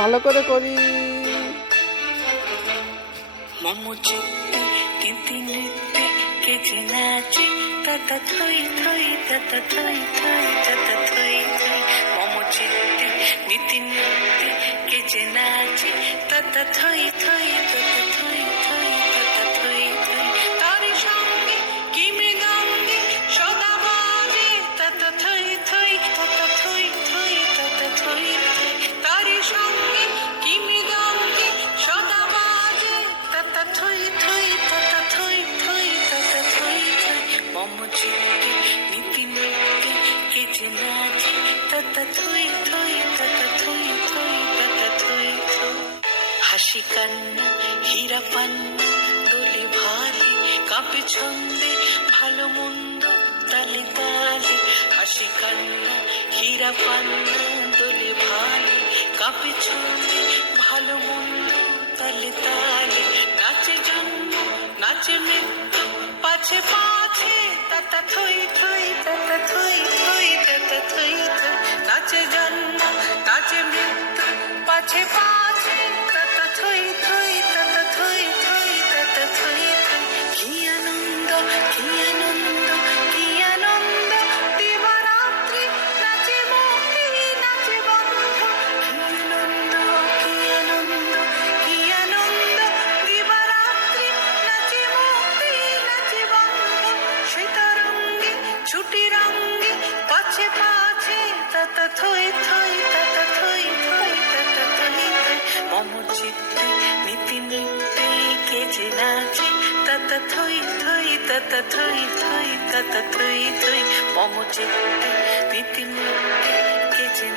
ভালো করে করি। মম চিত্তে নীতি নৃত্যে কেজে নাচে তাতা থই থই তাতা থই থই তাতা থই থই। মম চিত্তে নীতি নৃত্যে কেজে নাচে তাতা থই থই তাতা থই থই তাতা থই থই। তার সঙ্গে কি মৃদঙ্গে সদা বাজে তাতা থই থই তাতা থই থই তাতা থই থই। তার সঙ্গে কি মৃদঙ্গে সদা বাজে তাতা থই থই তাতা থই থই তাতা থই থই। মম চিত্তে নীতি নৃত্যে কেজে নাচে তাতা থই থই তাতা থই থই তাতা থই থই। হাসি কান্না হীরা পান্না দোলে ভালে কাঁপে ছন্দে ভালো মন্দ তালে তালে। হাসি কান্না হীরা পান্না দোলে ভালে কাঁপে ছন্দে ভালো মন্দ তালে তালে। নাচে জন্ম নাচে মৃত্যু পাছে পাছে তাতা থই থই তাতা থই থই তাতা থই থই। নাচে জন্ম নাচে মৃত্যু পাছে পাছে তাতা থই থই তাতা থই থই তাতা থই থই। কি আনন্দ কি আনন্দ কি আনন্দ দিবারাত্রি নাচে মুক্তি নাচে বন্ধ। কি আনন্দ কি আনন্দ কি আনন্দ দিবারাত্রি নাচে মুক্তি নাচে বন্ধ। সে তরঙ্গে ছুটি রঙ্গে পাছে পাছে তাতা থই থই তাতা থই থই তাতা থই থই। মম চিত্তে নীতি নৃত্যে কেজে নাচে তাতা থই থই তাতা থই থই তাতা থই থই। মম চিত্তে নীতি নৃত্যে কেজে